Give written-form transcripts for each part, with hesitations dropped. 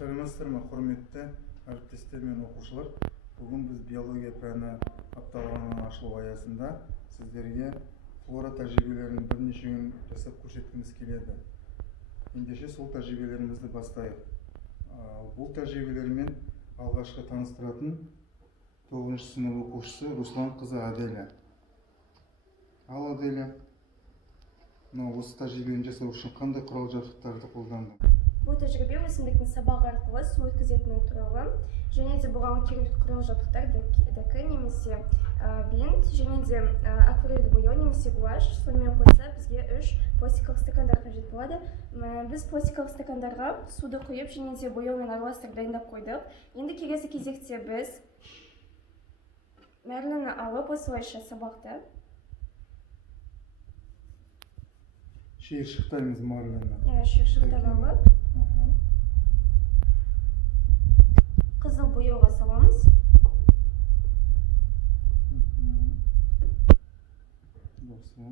Сәлеметсіздер ме, құрметті әріптестер мен оқушылар. Бүгін біз биология пәні апталығының ашылу аясында сіздерге флора тәжірибелерінің бірнешеуін жасап көрсеткіміз келеді. Ендеше сол тәжірибелерімізді бастайық. Бұл тәжірибелермен алғашқы таныстыратын 9 сынып оқушысы Руслан қызы Аделя. Ал Аделя, осы тәжірибені жасау үшін қандай құрал-жабдықтарды қолданды? Бұл тәжірибе өсімдіктің сабағы арқылы су өткізетінің туралы, және де бұған керек құрал-жабдықтар дәкі немесе бинт, және де акварельді бояу немесе гуашь. Сонымен қоса бізге 3 пластикалық стакандар қажет болады. Біз пластикалық стакандарға суды құйып және де бояумен араластырып дайындап қойдық. Енді келесі кезекте біз марлені алып осылайша сабақты Шиыршықтаймыз марлені. Шиыршықтап алып қызыл бояуға саламыз. Осы.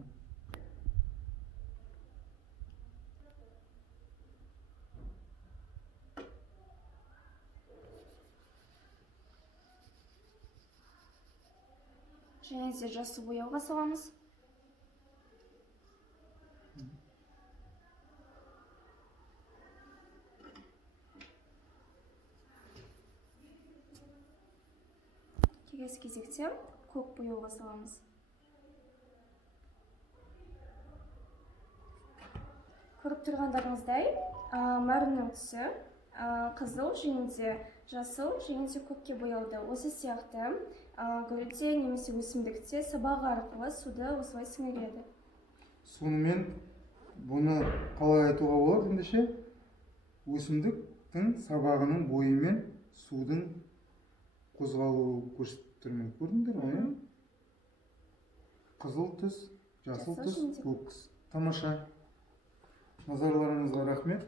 Және де жасыл бояуға саламыз. Келесі кезекте көк бояуға саламыз. Көріп тұрғандарыңыздай, марлінің түсі қызыл және де жасыл және де көкке бояуды. Осы сияқты гүлде немесе өсімдікте сабағы арқылы суды осылай сіңіреді. Сонымен бұны қалай айтуға болады ендеше? Өсімдіктің сабағының бойымен судың қозғалуы көрсетіп тұрмын. Көрдіңдер ме? Қызыл түс, жасыл түс, көк. Тамаша. Назарларыңызға рахмет.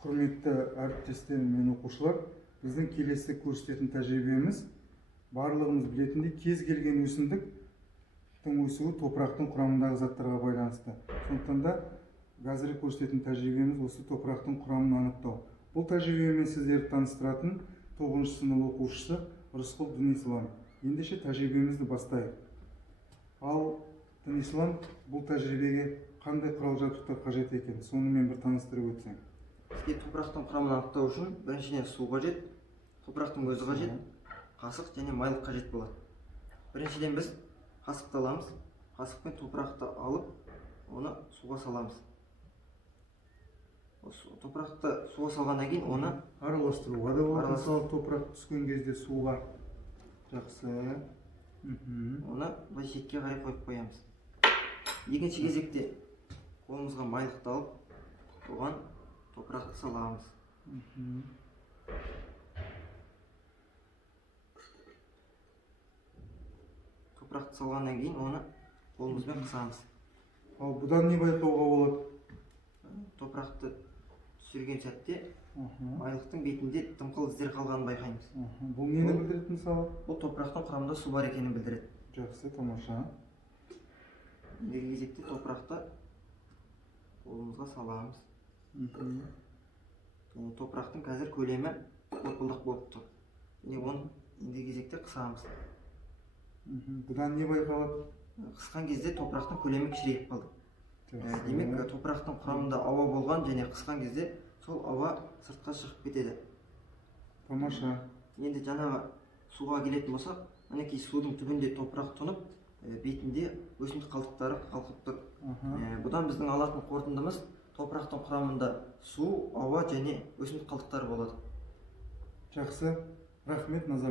Құрметті әріптестер мен оқушылар, біздің келесі көрсететін тәжірибеміз барлығымыз білетіндей кез келген өсімдіктің өсуі топырақтың құрамындағы заттарға байланысты. Сондықтан да қазіргі көрсететін тәжірибеміз осы топырақтың құрамын анықтау. Бұл тәжірибемен сіздерді таныстыратын 9 сынып оқушысы Рысқұл Дінислам. Ендеше тәжірибемізді бастайық. Ал Дінислам, бұл тәжірибеге қандай құрал-жабдықтар қажет екен? Сонымен бір таныстырып өтсең. Бізге топырақтың құрамын анықтау үшін біріншіден су қажет, топырақтың өзі қажет, қасық және майлық қажет болады. Біріншіден біз қасықты аламыз, қасықпен топырақты алып, оны суға саламыз. Топырақты суға салғаннан кейін оны араластыруға да болады. Мысалы топырақ түскен кезде суға. Жақсы. Оны былай шетке қарай қойып қоямыз. Екінші кезекте қолымызға майлықты алып, оған топырақты саламыз. Топырақты салғаннан кейін оны қолымызбен қысамыз. Ал бұдан не байқауға болады? Топырақты түсірген сәтте майлықтың бетінде дымқыл іздер қалғанын байқаймыз. Бұл нені білдіреді мысалы? Бұл топырақтың құрамында су бар екенін білдіреді. Жақсы, тамаша. Ендігі кезекте топырақты қолымызға саламыз. Топырақтың қазір көлемі лыпылдақ болып тұр. Оны ендігі кезекте қысамыз. Бұдан не байқалады? Қысқан кезде топырақтың көлемі кішірейіп қалды. Демек, топырақтың құрамында ауа болған және қысқан кезде сол ауа сыртқа шығып кетеді. Тамаша. Енді жаңағы суға келетін болсақ, мінекей судың түбінде топырақ тұнып, бетінде өсімдік қалдықтары қалқып тұр. Бұдан біздің алатын қорытындымыз топырақтың құрамында су, ауа және өсімдік қалдықтары болады. Жақсы. Рахмет, назар